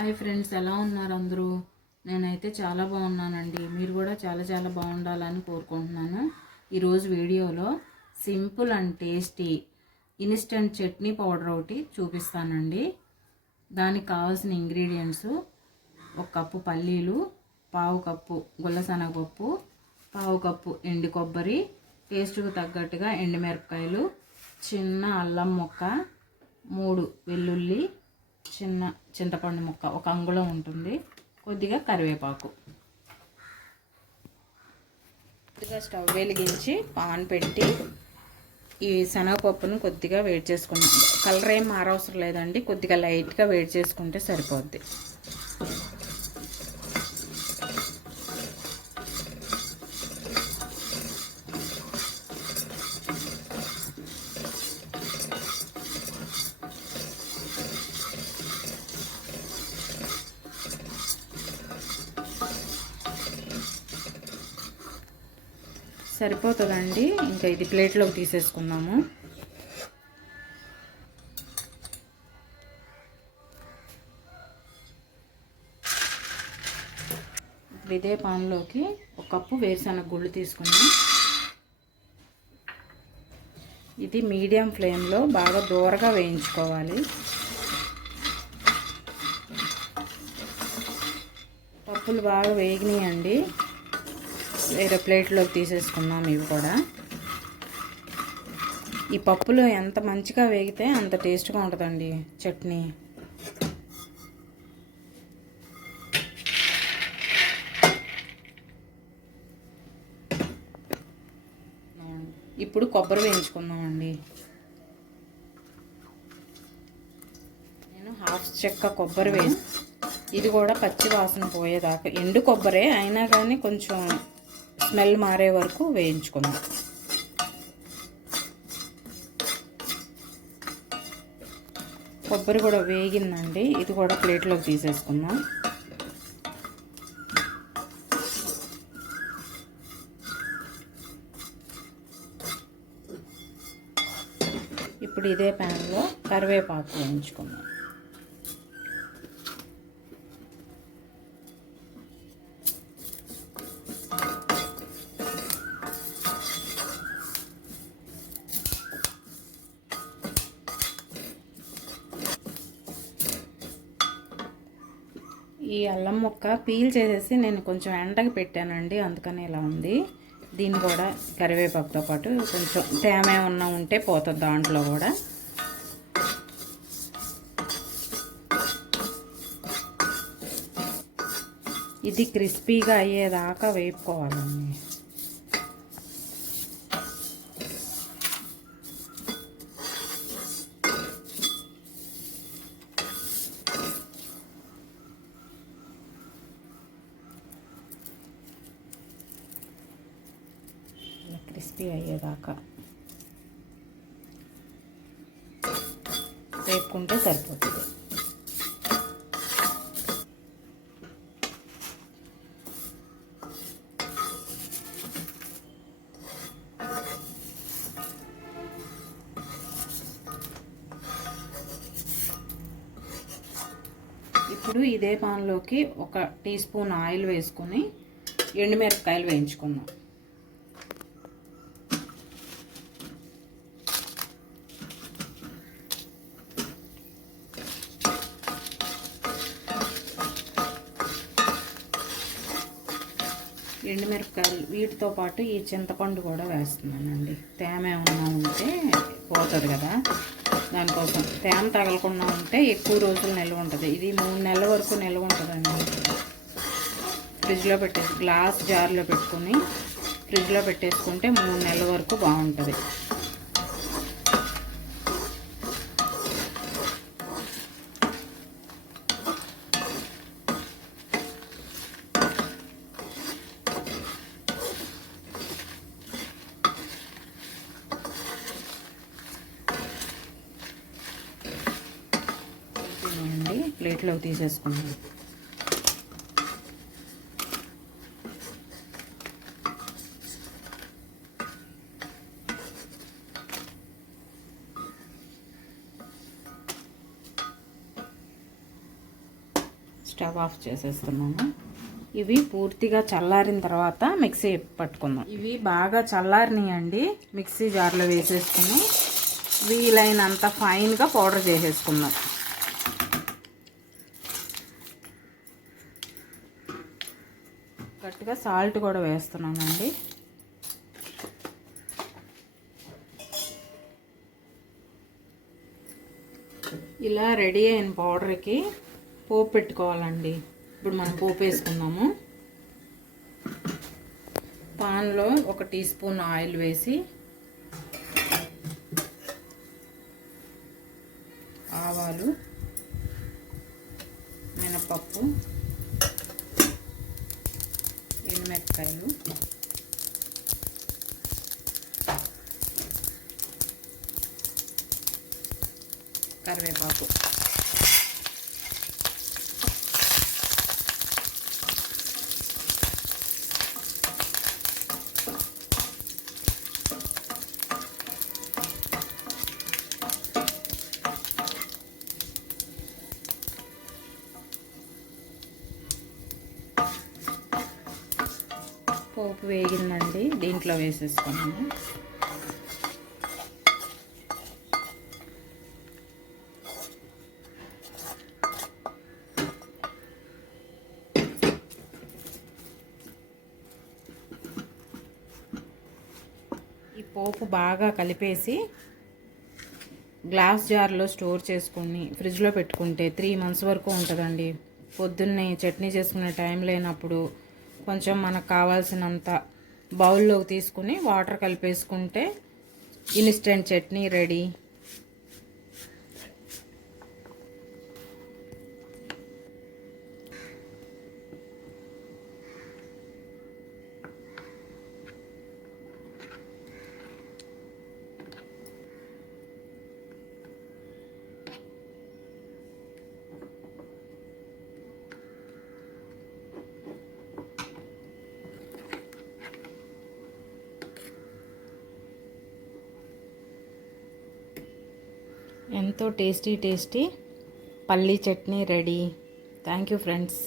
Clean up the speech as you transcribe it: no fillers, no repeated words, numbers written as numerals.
Hi friends, ఎలా ఉన్నారు అందరూ? నేనైతే చాలా బాగున్నానండి. మీరు కూడా చాలా చాలా బాగుండాలని కోరుకుంటున్నాను. ఈరోజు వీడియోలో simple and tasty instant chutney powder ఒకటి చూపిస్తానండి. దానికి కావాల్సిన ఇంగ్రీడియంట్స్: 1 కప్పు పల్లీలు, పావు కప్పు గుల్లశనగపప్పు, పావు కప్పు ఎండు కొబ్బరి, టేస్ట్కు తగ్గట్టుగా ఎండుమిరపకాయలు, చిన్న అల్లం ముక్క, 3 వెల్లుల్లి, చిన్న చింతపండు ముక్క 1 అంగుళం ఉంటుంది, కొద్దిగా కరివేపాకు. కొద్దిగా స్టవ్ వెలిగించి పాన్ పెట్టి ఈ శనగపప్పును కొద్దిగా వేడి చేసుకుంటాం. కలర్ ఏం మారవసరం లేదండి, కొద్దిగా లైట్గా వేడి చేసుకుంటే సరిపోద్ది. సరిపోతుందండి. ఇంకా ఇది ప్లేట్లోకి తీసేసుకుందాము. ఇప్పుడు ఇదే పాన్లోకి 1 కప్పు వేరుశనగ గుళ్ళు తీసుకుందాం. ఇది మీడియం ఫ్లేమ్లో బాగా దూరగా వేయించుకోవాలి. పప్పులు బాగా వేగినాయండి. వేరే ప్లేట్లోకి తీసేసుకుందాం. ఇవి కూడా ఈ పప్పులు ఎంత మంచిగా వేగితే అంత టేస్ట్గా ఉంటుందండి చట్నీ. ఇప్పుడు కొబ్బరి వేయించుకుందామండి. నేను 1/2 చెక్క కొబ్బరి వేసి, ఇది కూడా పచ్చి వాసన పోయేదాకా, ఎండు కొబ్బరే అయినా కానీ కొంచెం స్మెల్ మారే వరకు వేయించుకుందాం. కొబ్బరి కూడా వేగిందండి. ఇది కూడా ప్లేట్లోకి తీసేసుకుందాం. ఇప్పుడు ఇదే ప్యాన్లో కరివేపాకు వేయించుకుందాం. ఈ అల్లం ముక్క పీల్ చేసేసి నేను కొంచెం ఎండకి పెట్టానండి, అందుకని ఇలా ఉంది. దీన్ని కూడా కరివేపాకుతో పాటు కొంచెం తేమ ఏమన్నా ఉంటే పోతుంది దాంట్లో కూడా. ఇది క్రిస్పీగా అయ్యేదాకా వేపుకోవాలండి. క్రిస్పీ అయ్యేదాకా వేపుకుంటే సరిపోతుంది. ఇప్పుడు ఇదే పాన్లోకి 1 టీ స్పూన్ ఆయిల్ వేసుకొని ఎండుమిరపకాయలు వేయించుకుందాం. ఎండుమిరపకాయలు వీటితో పాటు ఈ చింతపండు కూడా వేస్తున్నానండి. తేమ ఏమన్నా ఉంటే పోతుంది కదా, దానికోసం. తేమ తగలకుండా ఉంటే ఎక్కువ రోజులు నిల్వ ఉంటుంది. ఇది 3 నెలల వరకు నిల్వ ఉంటుందండి. ఫ్రిడ్జ్లో పెట్టేసి గ్లాస్ జార్లో పెట్టుకొని ఫ్రిడ్జ్లో పెట్టేసుకుంటే 3 నెలల వరకు బాగుంటుంది. ప్లేట్లోకి తీసేసుకున్నాం. స్టవ్ ఆఫ్ చేసేస్తున్నాము. ఇవి పూర్తిగా చల్లారిన తర్వాత మిక్సీ పట్టుకుందాం. ఇవి బాగా చల్లారినాయండి. మిక్సీ జార్లో వేసేసుకుని వీలైనంత ఫైన్గా పౌడర్ చేసేసుకుందాం. గట్టిగా సాల్ట్ కూడా వేస్తున్నానండి. ఇలా రెడీ అయిన పౌడర్కి పోపు పెట్టుకోవాలండి. ఇప్పుడు మనం పోపు వేసుకుందాము. పాన్లో 1 టీ స్పూన్ ఆయిల్ వేసి ఆవాలు, మినపప్పు, ఎండుమిరపకాయలు, కరివేపాకు, పోపు వేగిందండి. దీంట్లో వేసేసుకున్నాము. ఈ పోపు బాగా కలిపేసి గ్లాస్ జార్లో స్టోర్ చేసుకుని ఫ్రిడ్జ్లో పెట్టుకుంటే 3 months వరకు ఉంటుందండి. పొద్దున్నే చట్నీ చేసుకునే టైం లేనప్పుడు కొంచెం మనకు కావాల్సినంత బౌల్లోకి తీసుకుని వాటర్ కలిపేసుకుంటే ఇన్స్టెంట్ చట్నీ రెడీ. ఎంతో టేస్టీ పల్లీ chutney ready. Thank you friends.